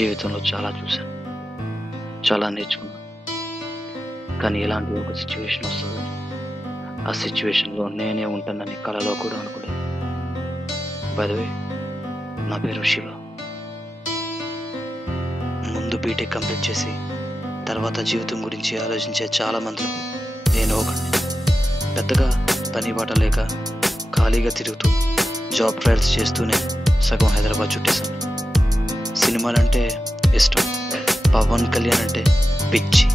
జీవితంలో చాలా చూశాను, చాలా నేర్చుకున్నాను. కానీ ఇలాంటి ఒక సిచ్యువేషన్ వస్తుంది, ఆ సిచ్యువేషన్లో నేనే ఉంటానని కలలో కూడా అనుకోలేదు. బై ద వే, నా పేరు శివ. ముందు బీటెక్ కంప్లీట్ చేసి తర్వాత జీవితం గురించి ఆలోచించే చాలా మందిలో నేను ఒకడిని. పెద్దగా పని బాట లేక ఖాళీగా తిరుగుతూ జాబ్ ట్రయల్స్ చేస్తూనే సగం హైదరాబాద్ చుట్టేశాను. సినిమాలంటే ఇష్టం, పవన్ కళ్యాణ్ అంటే పిచ్చి.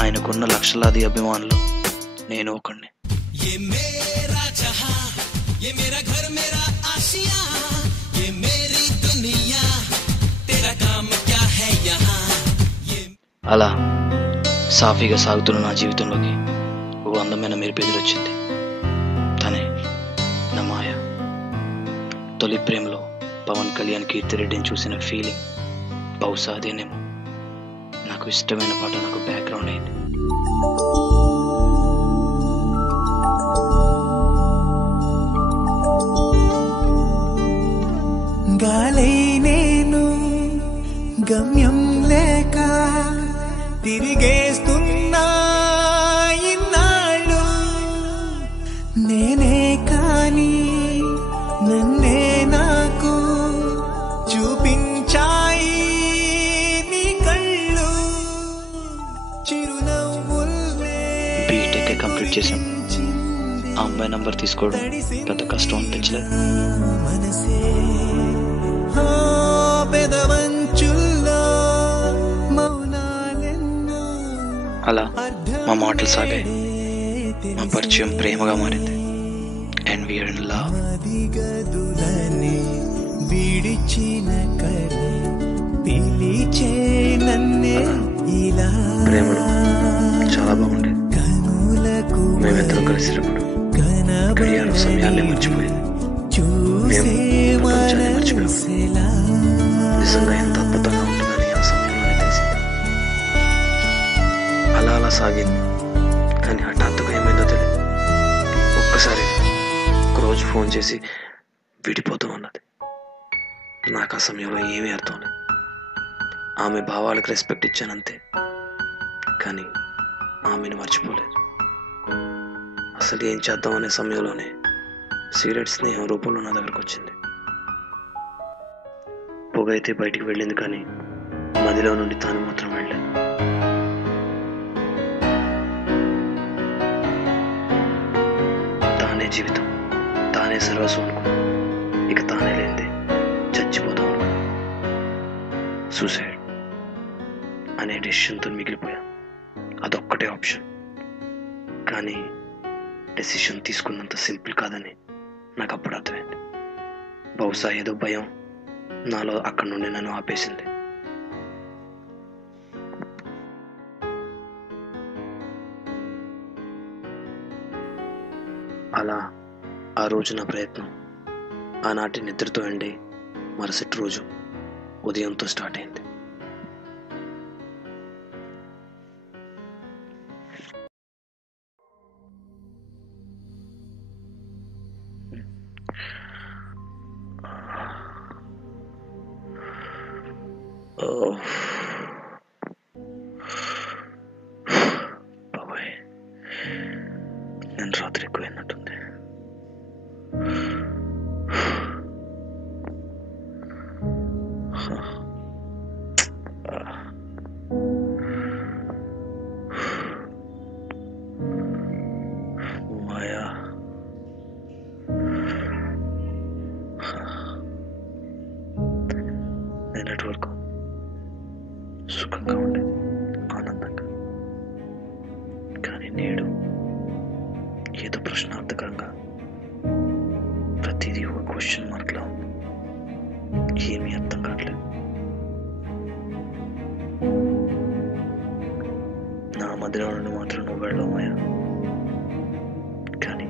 ఆయనకున్న లక్షలాది అభిమానులు నేను ఒకడిని. అలా సాఫీగా సాగుతున్న నా జీవితంలోకి ఓ అందమైన మెరుపు ఎదురొచ్చింది. తనే నా మాయ. తొలి ప్రేమలో పవన్ కళ్యాణ్ కీర్తిరెడ్డిని చూసిన ఫీలింగ్ బహుశా అదేనేమో. నాకు ఇష్టమైన పాట నాకు బ్యాక్గ్రౌండ్ అయింది. గాలై నేను గమ్యం లేక తిరిగేస్తున్నా ఇన్నాళ్ళు, నేనే కాని నన్నే నాకు చూపించాయి నీ కళ్ళు. చిరునవ్వుల్నే బీటెక్ కంప్లీట్ చేశాం. ఆ అమ్మాయి నంబర్ తీసుకోవడం పెద్ద కష్టం అనిపించలేదు. మనసే పెదవంచుల్లో మౌనాలెన్నో అలా మా మాటలు సాగాయి, మా పరిచయం ప్రేమగా మారింది. And we're in love. గదులని విడిచిన కలి పిలిచే నన్నే ఇలా. ప్రేమలో చాలా బాగుండేది. మేమిద్దరం కలిసినప్పుడు గడియారం సమయాన్ని మర్చిపోయింది. మేము ప్రపంచాన్ని మర్చిపోయాం. నిజంగా ఎంత అద్భుతంగా ఉంటుందని ఆ సమయంలోనే తెలిసింది. అలా అలా సాగింది. కానీ హఠాత్తుగా ఏమైందో తెలియదు. ఒక్కసారి ఒకరోజు ఫోన్ చేసి విడిపోతాం అన్నది. నాకు ఆ సమయంలో ఏమీ అర్థం లేదు. ఆమె భావాలకు రెస్పెక్ట్ ఇచ్చానంతే, కానీ ఆమెను మర్చిపోలేదు. అసలు ఏం చేద్దాం అనే సమయంలోనే సిగరెట్ స్నేహం రూపంలో నా దగ్గరకు వచ్చింది. పొగ అయితే బయటికి వెళ్ళింది, కానీ మదిలో నుండి తాను మాత్రం వెళ్ళలేదు. తానే జీవితం, తానే సర్వస్వం అనుకున్నా. ఇక తానే లేనిదే చచ్చిపోతాం అనుకున్నా. సూసైడ్ అనే డెసిషన్తో మిగిలిపోయా. అదొక్కటే ఆప్షన్. కానీ డెసిషన్ తీసుకున్నంత సింపుల్ కాదని నాకు అప్పుడు అర్థమైంది. బహుశా ఏదో భయం నాలో అక్కడి నుండి నన్ను ఆపేసింది. అలా ఆ రోజు నా ప్రయత్నం ఆనాటి నిద్రతో ఎండి మరుసటి రోజు ఉదయంతో స్టార్ట్ అయింది. బాబాయ్, నేను రాత్రి ఎక్కువైనట్టుంది. మాయా, నేనటి వరకు సుఖంగా ఉండేది, ఆనందంగా. కానీ నేడు ఏదో ప్రశ్నార్థకంగా ప్రతిదీ ఒక క్వశ్చన్ మార్క్లా ఉంది. ఏమీ అర్థం కావట్లేదు. నా మధ్యలో నుండి మాత్రం నువ్వు వెళ్ళవు మాయా, కానీ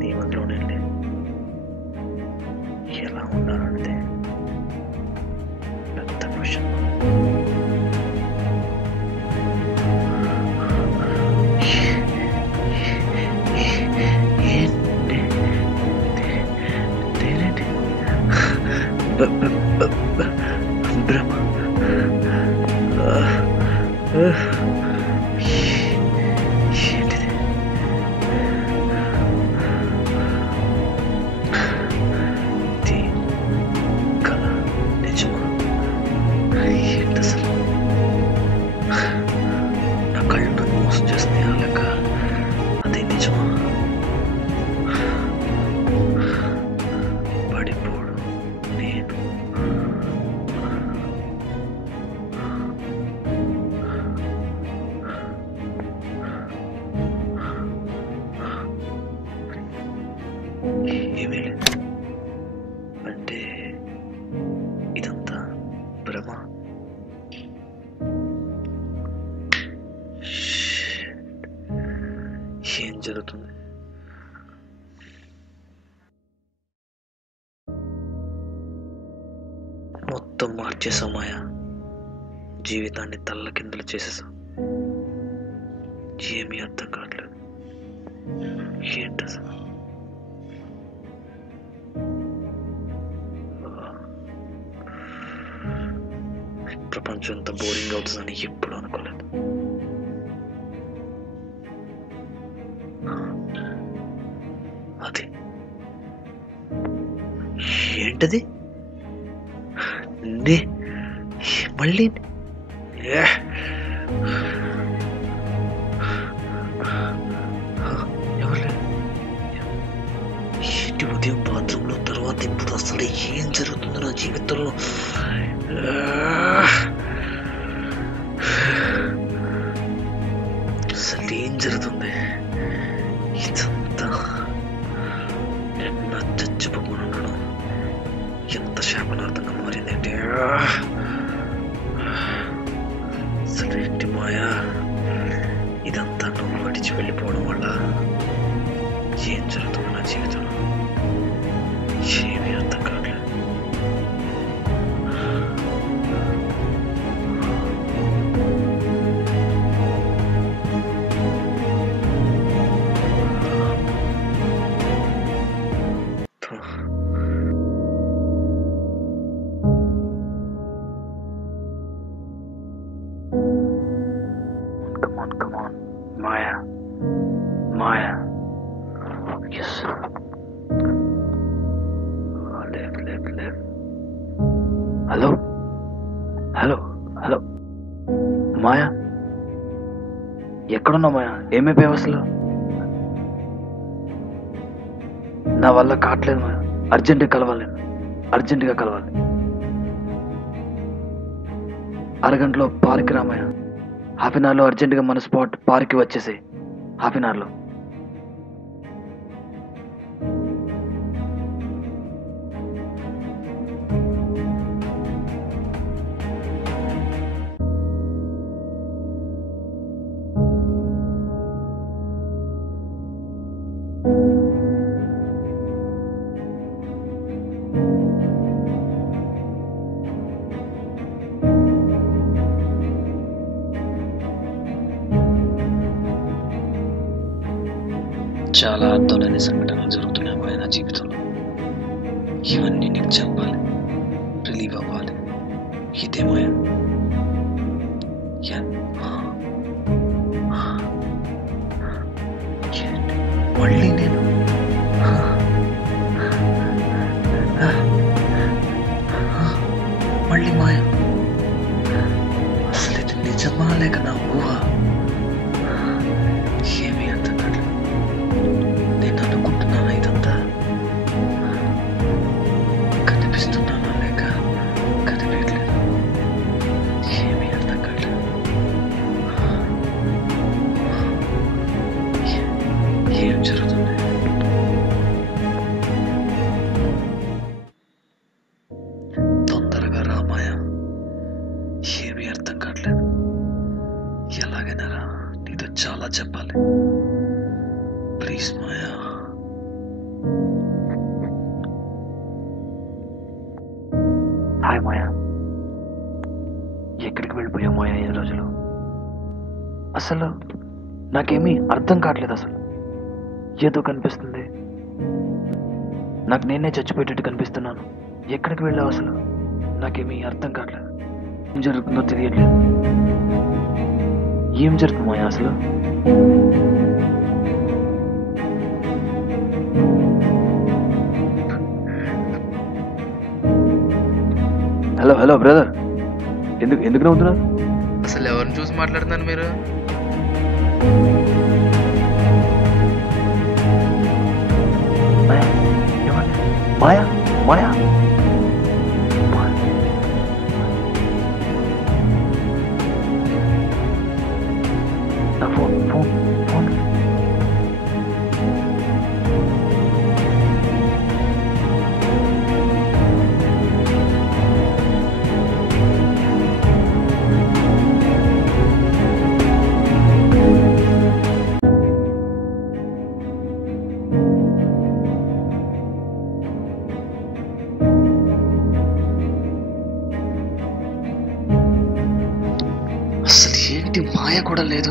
నీ మధ్యలో నేను లేదు. ఎలా ఉండాలంటే పెద్ద క్వశ్చన్. ఏమీ లేదు. అంటే ఇదంతా భ్రమ. ఏం జరుగుతుంది? మొత్తం మార్చేసాం మాయా. జీవితాన్ని తల్లకిందులు చేసేసాం. ఏమీ అర్థం కావట్లేదు. ఏంటి అసలు? ప్రపంచం అంతా బోరింగ్ అవుతుందని ఎప్పుడు అనుకోలేదు. అది ఏంటది? మళ్ళీ ఏంటి ఉదయం బాత్రూంలో, తర్వాత ఇప్పుడు అసలు ఏం జరుగుతుందో నా జీవితంలో? అసలు ఏం జరుగుతుంది? ఇదంతా నా చచ్చిపోకుండా ఉండడం ఎంత శాపనార్థంగా మారిందంటే, అసలు ఏంటి మాయా? ఇదంతా నువ్వు అడిచి వెళ్ళిపోవడం వల్ల ఏం జరుగుతుంది నా జీవితంలో? ఏమీ అర్థం కావట్లేదు. Come on, Maya. Yes. Live. Hello. మాయా, ఎక్కడున్నావు మాయా? ఏమైపోయావు అసలు? నా వల్ల కావట్లేదు మాయా. అర్జెంటుగా కలవాలి. అరగంటలో పార్క్ రా మాయా. హాఫ్ అన్ అవర్లో అర్జెంటుగా మన స్పాట్ పార్క్కి వచ్చేసి హాఫ్ అన్ అవర్లో. చాలా అర్థంలేని సంఘటనలు జరుగుతున్నాయి మాయా నా జీవితంలో. ఇవన్నీ నీకు చెప్పాలి, రిలీవ్ అవ్వాలి. ఇదే మాయా. మళ్ళీ నేను మళ్ళీ మాయా. అసలు ఇది నిజమా లేక నా ఊహ? ఏమీ అర్థం కావట్లేదు. నేను అనుకుంటున్నానా ఇదంతా? కనిపిస్తున్నానా లేక కనిపించట్లేదు? ఏమీ అర్థం కావట్లేదు. ఏం జరుగుతుంది? తొందరగా రా మాయా. ఏమీ అర్థం కావట్లేదు. ఎలాగైనా రా, నీతో చాలా చెప్పాలి. Please Maya. హాయ్ మాయా. ఎక్కడికి వెళ్ళిపోయావు మాయా ఈ రోజులు? అసలు నాకేమీ అర్థం కావట్లేదు. అసలు ఏదో కనిపిస్తుంది. నాకు నేనే చచ్చిపోయేటట్టు కనిపిస్తున్నాను. ఎక్కడికి వెళ్ళావు అసలు? నాకేమీ అర్థం కావట్లేదు. ఏం జరుగుతుందో తెలియట్లేదు. ఏం జరుగుతుంది మాయా అసలు? హలో బ్రదర్, ఎందుకు నవ్వుతున్నారు? అసలు ఎవరిని చూసి మాట్లాడుతున్నారు మీరు? మాయా నా ఫోన్ లేదు.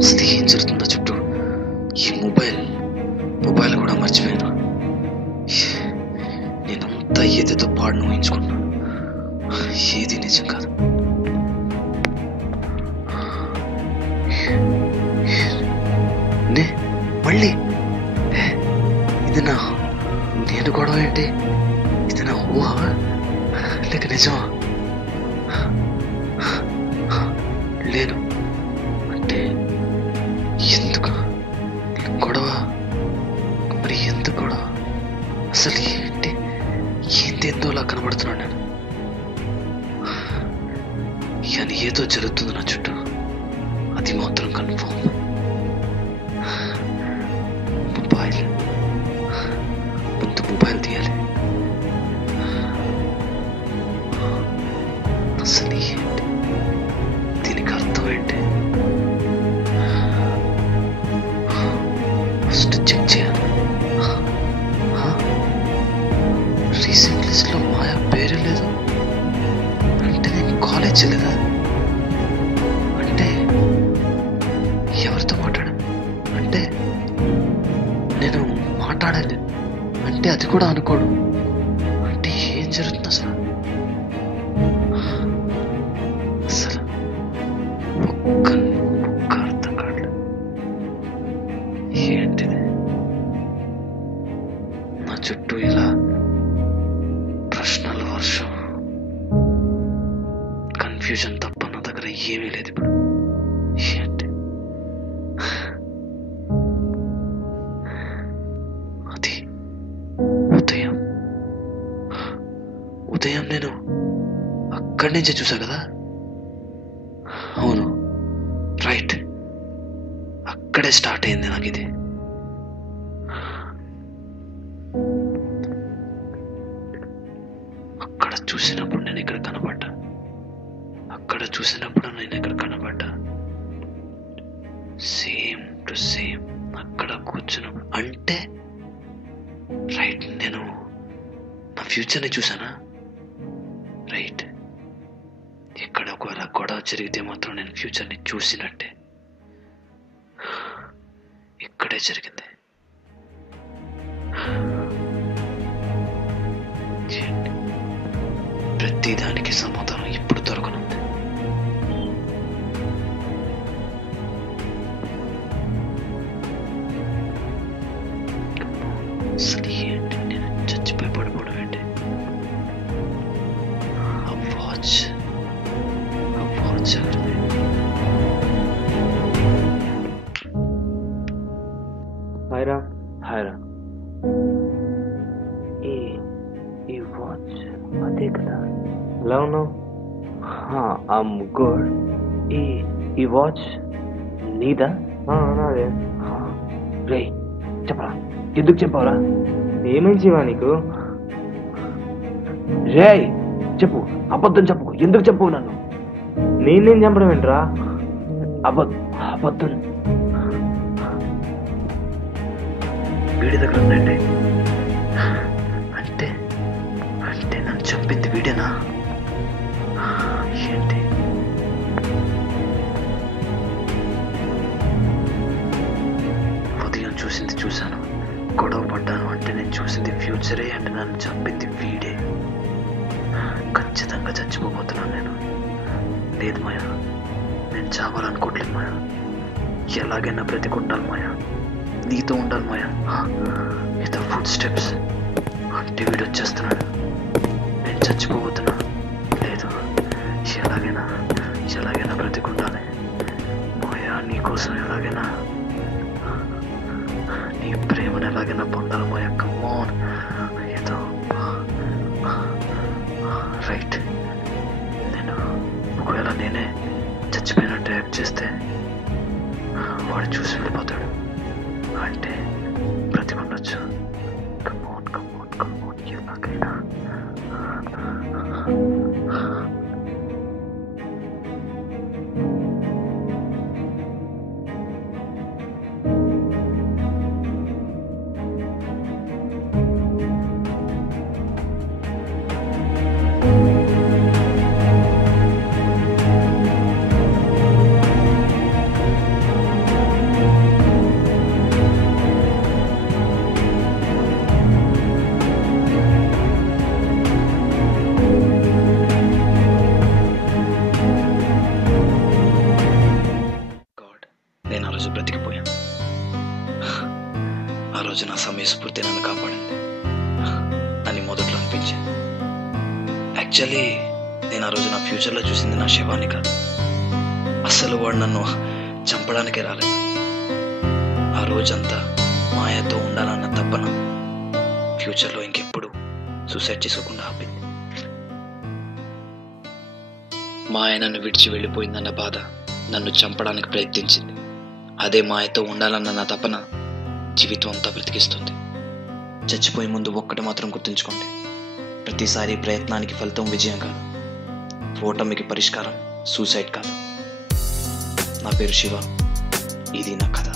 అసలు ఏం జరుగుతుందో చుట్టూ. ఈ మొబైల్ కూడా మర్చిపోయాను. నేనంతా ఏదేదో పాడును ఊహించుకున్నాను. ఏది నిజం కాదు. మళ్ళీ ఇది నేను గొడవ ఏంటి? ఇది నా ఊహ లేక నిజమా? లేదు అంటే ఎందుకు గొడవ? మరి ఎందుకు గొడవ? అసలు ఏంటి? ఏందేందోలా కనబడుతున్నాను నేను. కానీ ఏదో జరుగుతుంది నా చుట్టూ, అది మాత్రం కన్ఫర్మ్. మొబైల్ తీయాలి. అసలు ఏంటి దీనికి అర్థం ఏంటి? ఫస్ట్ చెక్ చేయాలి. రీసెంట్ లిస్ట్ లో మాయా పేరే లేదు అంటే నేను కాలేజ్ లేదా? అంటే ఎవరితో మాట్లాడాను? అంటే నేను మాట్లాడాలి అంటే అది కూడా అనుకోడు అంటే ఏం జరుగుతుంది అసలు? అసలు ఒక్క అర్థం కావట్లేదు. ఏంటిది నా చుట్టూ ఇలా ప్రశ్నల వర్షం, కన్ఫ్యూజన్ తప్ప నా దగ్గర ఏమీ లేదు ఇప్పుడు. ఏంటి అది? ఉదయం నేను అక్కడి నుంచే చూసా కదా. అవును, రైట్, అక్కడే స్టార్ట్ అయింది నాకు ఇది. అక్కడ చూసినప్పుడు నేను ఇక్కడ కనబడ్డా, అక్కడ చూసినప్పుడు నేను ఇక్కడ కనబడ్డా. సేమ్ టు సేమ్ అక్కడ కూర్చున్నప్పుడు. అంటే రైట్, నేను నా ఫ్యూచర్ని చూసానా? రైట్, ఇక్కడ ఒకవేళ గొడవ జరిగితే మాత్రం నేను ఫ్యూచర్ని చూసినట్టే. ఇక్కడే జరిగింది. ప్రతి దానికి సమాధానం ఇప్పుడు దొరకనుంది. అసలు ఏంటి? నేను చచ్చిపోయి పడిపోవడం ఏంటి? వాచ్ హాయ్రా. హాయ్రా. ఈ వాచ్ అదే కదా? ఎలా ఉన్నావు? I'm good. ఈ వాచ్ నీదా? నాదే. రే చెప్పరా, ఎందుకు చెప్పావురా? ఏమేం చెవా నీకు? రే చెప్పు, అబద్ధం చెప్పు. ఎందుకు చెప్పు? నన్ను నేను చంపడం ఏంట్రా? అబద్ధం వీడి దగ్గర ఉందండి. అంటే అంటే నన్ను చంపింది వీడేనా? ఏంటి? ఉదయం చూసింది చూశాను, గొడవ పడ్డాను అంటే నేను చూసింది ఫ్యూచరే, అంటే నన్ను చంపింది వీడే. ఖచ్చితంగా చచ్చిపోతున్నాను నేను. లేదు మాయా, నేను చావాలనుకోవట్లేదు మాయా. ఎలాగైనా బ్రతికుండాలి మాయా, నీతో ఉండాలి మాయా. ఇదో ఫుడ్ స్టెప్స్ అంటే వీడు వచ్చేస్తున్నాడు. నేను చచ్చిపోతున్నా. లేదు, ఎలాగైనా బ్రతికుండాలి మాయా. నీకోసం ఎలాగైనా, నీ ప్రేమను ఎలాగైనా పొందాలి మాయా. Come on. ఏదో రైట్. నేను ఒకవేళ నేనే చచ్చిపోయినట్టు యాక్ట్ చేస్తే వాడు చూసి వెళ్ళిపోతాడు. అంటే బ్రతికుండొచ్చు. కమోన్ ఎలాగైనా. రోజు నా సమయస్ఫూర్తి నన్ను కాపాడింది అని మొదట్లో అనిపించింది. యాక్చువల్లీ నేను ఆ రోజు నా ఫ్యూచర్లో చూసింది నా శవాన్ని కాదు. అస్సలు వాడు నన్ను చంపడానికే రాలేదు. ఆ రోజంతా మాయతో ఉండాలన్న తప్పన ఫ్యూచర్లో ఇంకెప్పుడు సూసైడ్ చేసుకోకుండా ఆపింది. మాయ నన్ను విడిచి వెళ్ళిపోయిందన్న బాధ నన్ను చంపడానికి ప్రయత్నించింది. అదే మాయతో ఉండాలన్న నా తపన జీవితం అంతా బ్రతికిస్తుంది. చచ్చిపోయే ముందు ఒక్కటి మాత్రం గుర్తుంచుకోండి, ప్రతిసారి ప్రయత్నానికి ఫలితం విజయం కాదు, ఓటమికి పరిష్కారం సూసైడ్ కాదు. నా పేరు శివ, ఇది నా కథ.